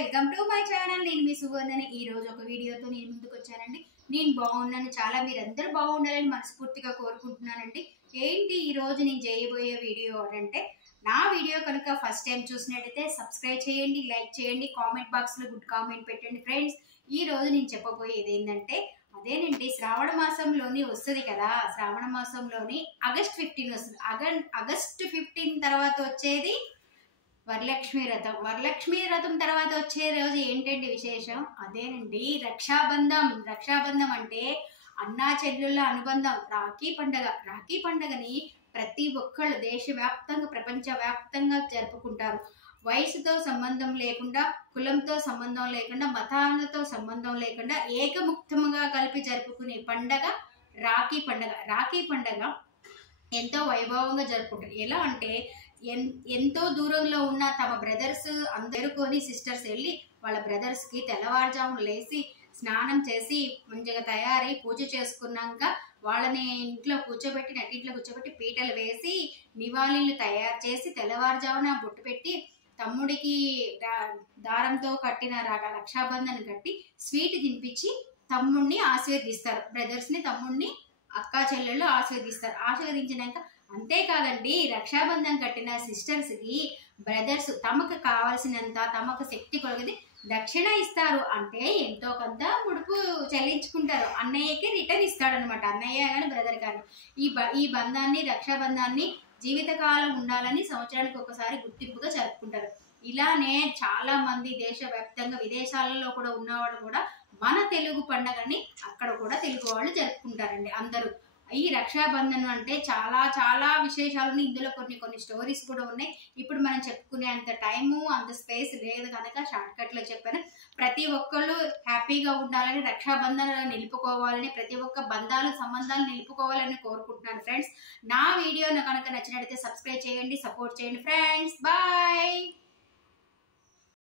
Welcome to my channel. నేను మీ సువర్ణని. ఈ రోజు ఒక వీడియోతో నేను ముందుకు వచ్చానండి. నేను బాగున్నాను, చాలా మీరందరూ బాగుండాలని మనస్ఫూర్తిగా కోరుకుంటున్నానండి. ఏంటి ఈ రోజు నేను చేయబోయే వీడియో అంటే, నా వీడియో కనుక ఫస్ట్ టైం చూసినట్టయితే సబ్స్క్రైబ్ చేయండి, లైక్ చేయండి, కామెంట్ బాక్స్లో గుడ్ కామెంట్ పెట్టండి ఫ్రెండ్స్. ఈ రోజు నేను చెప్పబోయేది ఏంటంటే, అదేనండి, శ్రావణ మాసంలోని వస్తుంది కదా, శ్రావణ మాసంలోని ఆగస్ట్ 15 వస్తుంది. ఆగస్ట్ 15 తర్వాత వచ్చేది వరలక్ష్మి వ్రతం. వరలక్ష్మి వ్రతం తర్వాత వచ్చే రోజు ఏంటండి విశేషం? అదేనండి రక్షాబంధం. రక్షాబంధం అంటే అన్నా చెల్లెళ్ళ అనుబంధం. రాఖీ పండగ. రాఖీ పండగని ప్రతి ఒక్కళ్ళు దేశవ్యాప్తంగా ప్రపంచవ్యాప్తంగా జరుపుకుంటారు. వయసుతో సంబంధం లేకుండా, కులంతో సంబంధం లేకుండా, మతాలతో సంబంధం లేకుండా ఏకముక్తముగా కలిపి జరుపుకునే పండగ రాఖీ పండగ. రాఖీ పండగ ఎంతో వైభవంగా జరుపుకుంటారు. ఎలా అంటే, ఎంతో దూరంలో ఉన్న తమ బ్రదర్స్ అందరుకొని సిస్టర్స్ వెళ్ళి వాళ్ళ బ్రదర్స్కి తెల్లవారుజామున లేచి స్నానం చేసి మంచిగా తయారై పూజ చేసుకున్నాక వాళ్ళని ఇంట్లో కూర్చోబెట్టి, నటింట్లో కూర్చోబెట్టి పీటలు వేసి నివాళీలు తయారు చేసి తెల్లవారుజామున బొట్టు పెట్టి తమ్ముడికి దారంతో కట్టిన రక్షాబంధన్ కట్టి స్వీట్ తినిపించి తమ్ముడిని ఆశీర్వదిస్తారు. బ్రదర్స్ని, తమ్ముడిని, అక్క చెల్లెళ్ళు ఆశీర్వదిస్తారు. ఆశీర్వదించినాక అంతేకాదండి, రక్షాబంధం కట్టిన సిస్టర్స్కి బ్రదర్స్ తమకు కావాల్సినంత, తమకు శక్తి కొలది దక్షిణ ఇస్తారు. అంటే ఎంతో కొంత ముడుపు చెల్లించుకుంటారు. అన్నయ్యకి రిటర్న్ ఇస్తాడనమాట, అన్నయ్య కానీ బ్రదర్ కానీ. ఈ బంధాన్ని, రక్షాబంధాన్ని జీవితకాలం ఉండాలని సంవత్సరానికి ఒకసారి గుర్తింపుగా జరుపుకుంటారు. ఇలానే చాలా మంది దేశవ్యాప్తంగా విదేశాలలో కూడా ఉన్నవాళ్ళు కూడా మన తెలుగు పండుగని అక్కడ కూడా తెలుగు వాళ్ళు జరుపుకుంటారండి అందరూ. ఈ రక్షాబంధన్ అంటే చాలా చాలా విశేషాలను, ఇందులో కొన్ని స్టోరీస్ కూడా ఉన్నాయి. ఇప్పుడు మనం చెప్పుకునే అంత టైము, అంత స్పేస్ లేదు కనుక షార్ట్ కట్లో చెప్పాను. ప్రతి ఒక్కళ్ళు హ్యాపీగా ఉండాలని, రక్షాబంధన్ నిలుపుకోవాలని, ప్రతి ఒక్క బంధాలు సంబంధాలు నిలుపుకోవాలని కోరుకుంటున్నాను ఫ్రెండ్స్. నా వీడియో కనుక నచ్చినట్లయితే సబ్స్క్రైబ్ చేయండి, సపోర్ట్ చేయండి ఫ్రెండ్స్. బాయ్.